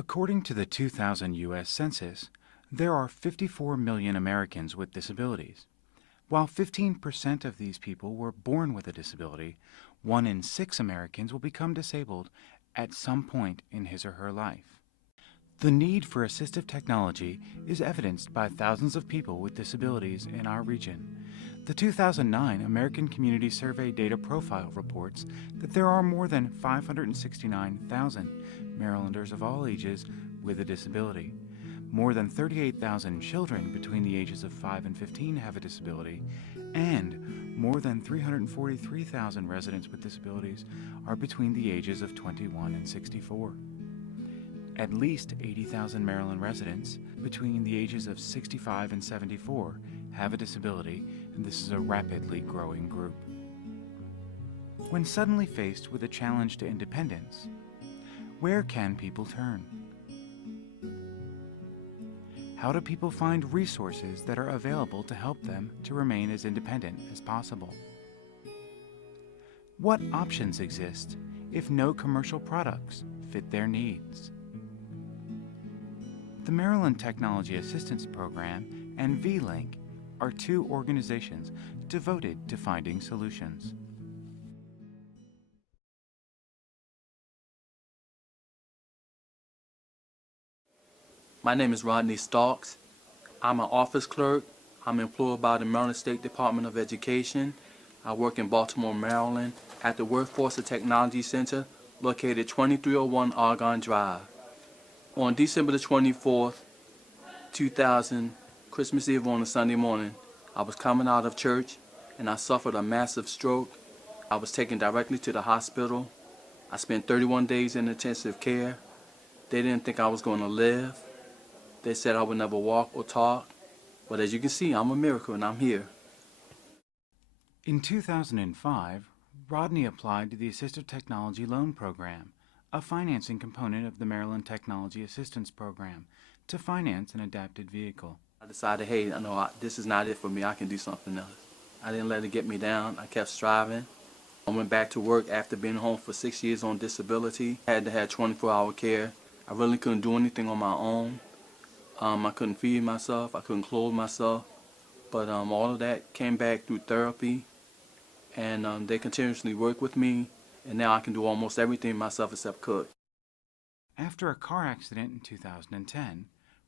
According to the 2000 U.S. Census, there are 54 million Americans with disabilities. While 15% of these people were born with a disability, 1 in 6 Americans will become disabled at some point in his or her life. The need for assistive technology is evidenced by thousands of people with disabilities in our region. The 2009 American Community Survey Data Profile reports that there are more than 569,000 Marylanders of all ages with a disability. More than 38,000 children between the ages of 5 and 15 have a disability, and more than 343,000 residents with disabilities are between the ages of 21 and 64. At least 80,000 Maryland residents between the ages of 65 and 74 have a disability, and this is a rapidly growing group. When suddenly faced with a challenge to independence, where can people turn? How do people find resources that are available to help them to remain as independent as possible? What options exist if no commercial products fit their needs? The Maryland Technology Assistance Program and V-Link are two organizations devoted to finding solutions. My name is Rodney Starks. I'm an office clerk. I'm employed by the Maryland State Department of Education. I work in Baltimore, Maryland at the Workforce and Technology Center located 2301 Argonne Drive. On December the 24th, 2000, Christmas Eve on a Sunday morning, I was coming out of church and I suffered a massive stroke. I was taken directly to the hospital. I spent 31 days in intensive care. They didn't think I was going to live. They said I would never walk or talk. But as you can see, I'm a miracle and I'm here. In 2005, Rodney applied to the Assistive Technology Loan Program, a financing component of the Maryland Technology Assistance Program, to finance an adapted vehicle. I decided, hey, this is not it for me. I can do something else. I didn't let it get me down. I kept striving. I went back to work after being home for 6 years on disability. I had to have 24-hour care. I really couldn't do anything on my own. I couldn't feed myself. I couldn't clothe myself. But all of that came back through therapy. And they continuously work with me. And now I can do almost everything myself except cook. After a car accident in 2010,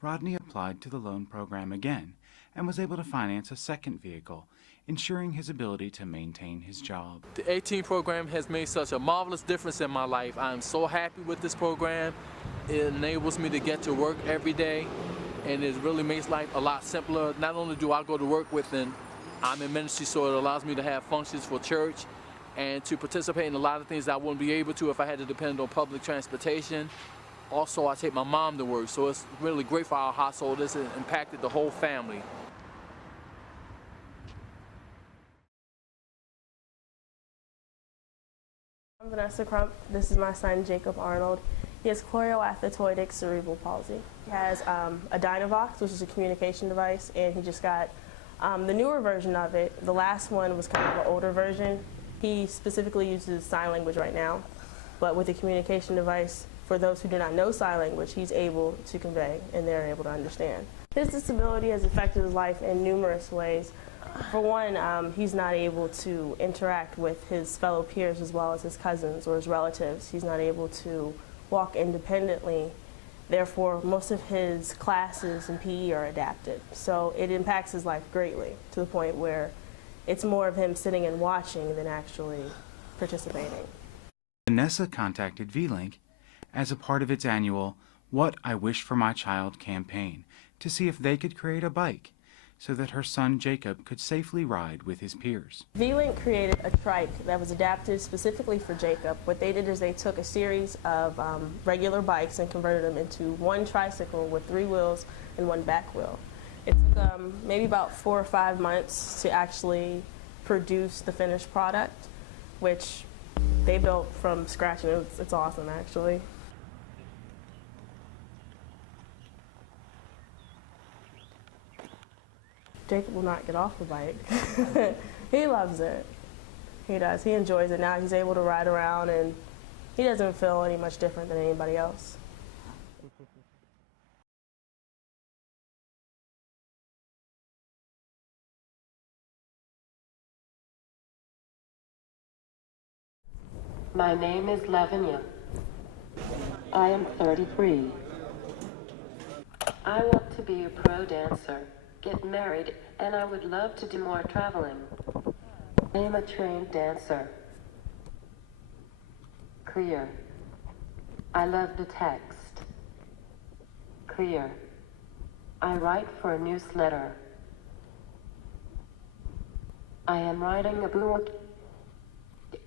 Rodney applied to the loan program again and was able to finance a second vehicle, ensuring his ability to maintain his job. The 18 program has made such a marvelous difference in my life. I am so happy with this program. It enables me to get to work every day, and it really makes life a lot simpler. Not only do I go to work with them, I'm in ministry, so it allows me to have functions for church and to participate in a lot of things that I wouldn't be able to if I had to depend on public transportation. Also, I take my mom to work, so it's really great for our household. This has impacted the whole family. I'm Vanessa Crump. This is my son, Jacob Arnold. He has chorioathetoidic cerebral palsy. He has a Dynavox, which is a communication device, and he just got the newer version of it. The last one was kind of an older version. He specifically uses sign language right now, but with the communication device, for those who do not know sign language, he's able to convey and they're able to understand. His disability has affected his life in numerous ways. For one, he's not able to interact with his fellow peers as well as his cousins or his relatives. He's not able to walk independently. Therefore, most of his classes in PE are adapted. So it impacts his life greatly to the point where it's more of him sitting and watching than actually participating. Vanessa contacted V-Link as a part of its annual What I Wish for My Child campaign to see if they could create a bike so that her son Jacob could safely ride with his peers. V-Link created a trike that was adapted specifically for Jacob. What they did is they took a series of regular bikes and converted them into one tricycle with 3 wheels and 1 back wheel. It took maybe about 4 or 5 months to actually produce the finished product, which they built from scratch, and it's awesome actually. Jacob will not get off the bike. He loves it. He does. He enjoys it now. He's able to ride around, and he doesn't feel any much different than anybody else. My name is Lavonnya. I am 33. I want to be a pro dancer, get married, and I would love to do more traveling. I am a trained dancer. Clear. I love the text. Clear. I write for a newsletter. I am writing a book.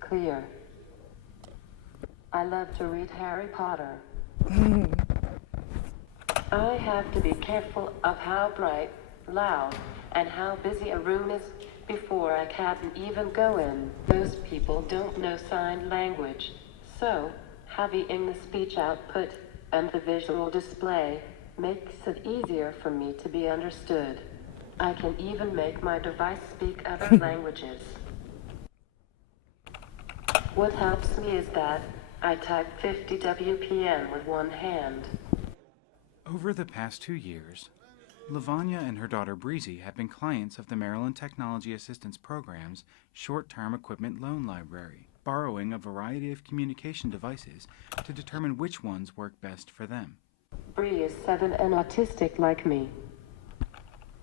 Clear. I love to read Harry Potter. I have to be careful of how bright, loud, and how busy a room is before I can even go in. Most people don't know sign language, so having the speech output and the visual display makes it easier for me to be understood. I can even make my device speak other languages. What helps me is that I type 50 WPM with one hand. Over the past 2 years, Lavonnya and her daughter Breezy have been clients of the Maryland Technology Assistance Program's Short-Term Equipment Loan Library, borrowing a variety of communication devices to determine which ones work best for them. Bree is 7 and autistic like me.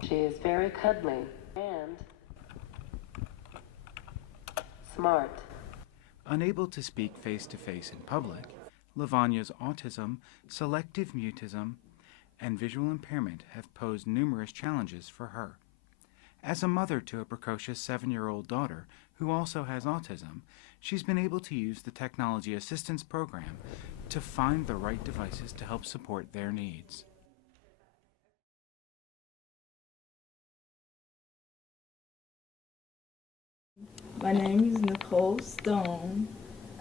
She is very cuddly and smart. Unable to speak face-to-face in public, Lavonya's autism, selective mutism, and visual impairment have posed numerous challenges for her. As a mother to a precocious 7-year-old daughter who also has autism, she's been able to use the Technology Assistance Program to find the right devices to help support their needs. My name is Nicole Stone.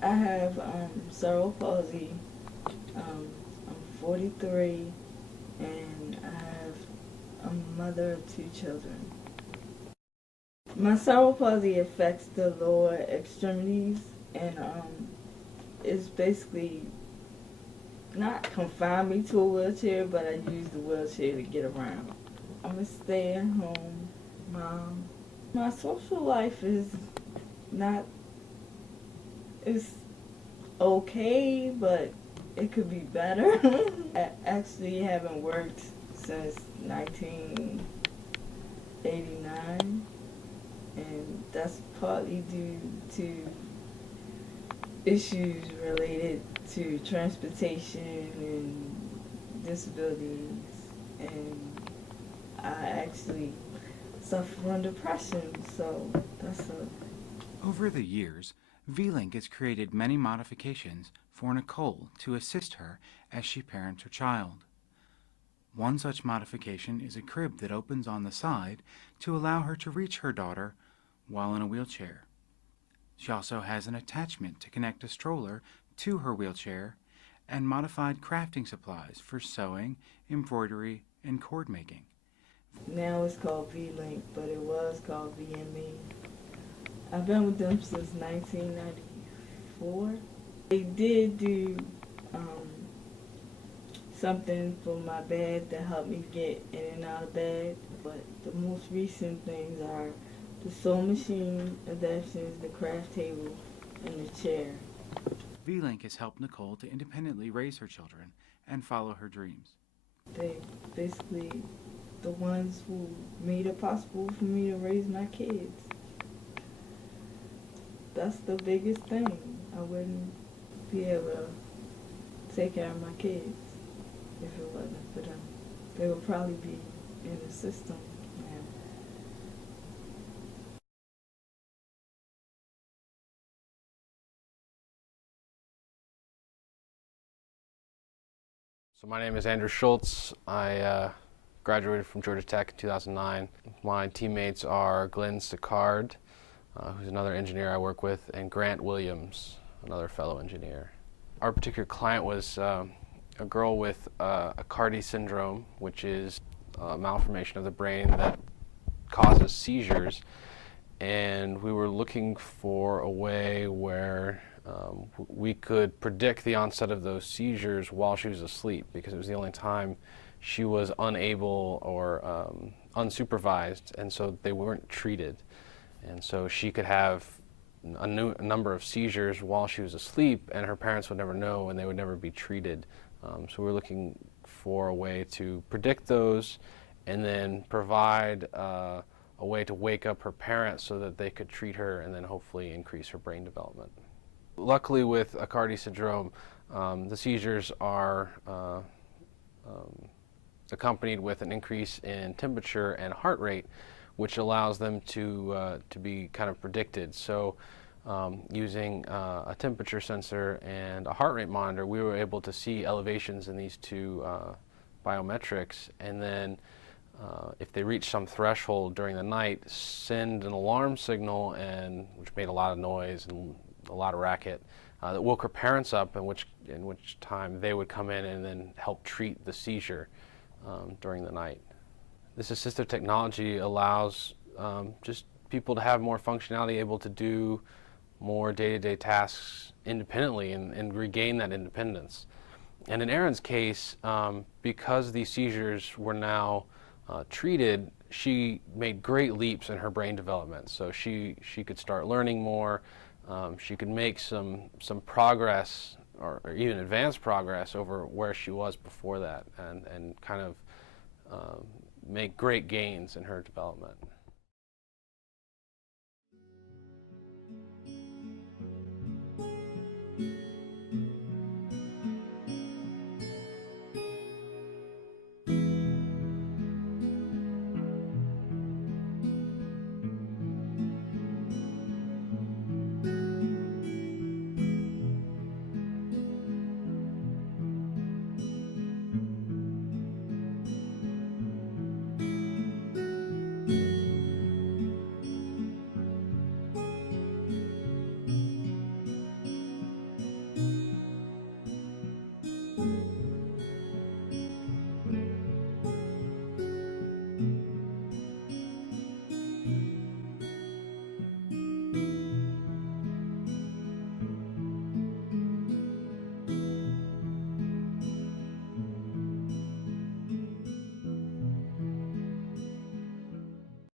I have cerebral palsy. I'm 43, and I have a mother of 2 children. My cerebral palsy affects the lower extremities, and it's basically not confined me to a wheelchair, but I use the wheelchair to get around. I'm a stay-at-home mom. My social life is it's okay, but it could be better. I actually haven't worked since 1989, and that's partly due to issues related to transportation and disabilities, and I actually suffer from depression, so that's a... Over the years, V-Link has created many modifications for Nicole to assist her as she parents her child. One such modification is a crib that opens on the side to allow her to reach her daughter while in a wheelchair. She also has an attachment to connect a stroller to her wheelchair and modified crafting supplies for sewing, embroidery, and cord making. Now it's called V-Link, but it was called VME. I've been with them since 1994. They did do something for my bed to help me get in and out of bed, but the most recent things are the sewing machine adaptations, the craft table, and the chair. V-Link has helped Nicole to independently raise her children and follow her dreams. They basically the ones who made it possible for me to raise my kids. That's the biggest thing. I wouldn't be able to take care of my kids if it wasn't for them. They would probably be in the system now. So my name is Andrew Schultz. I graduated from Georgia Tech in 2009. My teammates are Glenn Sicard, who's another engineer I work with, and Grant Williams, another fellow engineer. Our particular client was a girl with Aicardi syndrome, which is a malformation of the brain that causes seizures, and we were looking for a way where we could predict the onset of those seizures while she was asleep, because it was the only time she was unable or unsupervised, and so they weren't treated. And so she could have a number of seizures while she was asleep, and her parents would never know, and they would never be treated. So we're looking for a way to predict those and then provide a way to wake up her parents so that they could treat her and then hopefully increase her brain development. Luckily, with Aicardi syndrome, the seizures are accompanied with an increase in temperature and heart rate, which allows them to be kind of predicted. So using a temperature sensor and a heart rate monitor, we were able to see elevations in these two biometrics, and then if they reach some threshold during the night, send an alarm signal, and which made a lot of noise and a lot of racket, that woke her parents up, in which time they would come in and then help treat the seizure during the night. This assistive technology allows just people to have more functionality, able to do more day-to-day tasks independently and regain that independence. And in Erin's case, because these seizures were now treated, she made great leaps in her brain development. So she could start learning more. She could make some progress, or even advanced progress over where she was before that, and kind of make great gains in her development.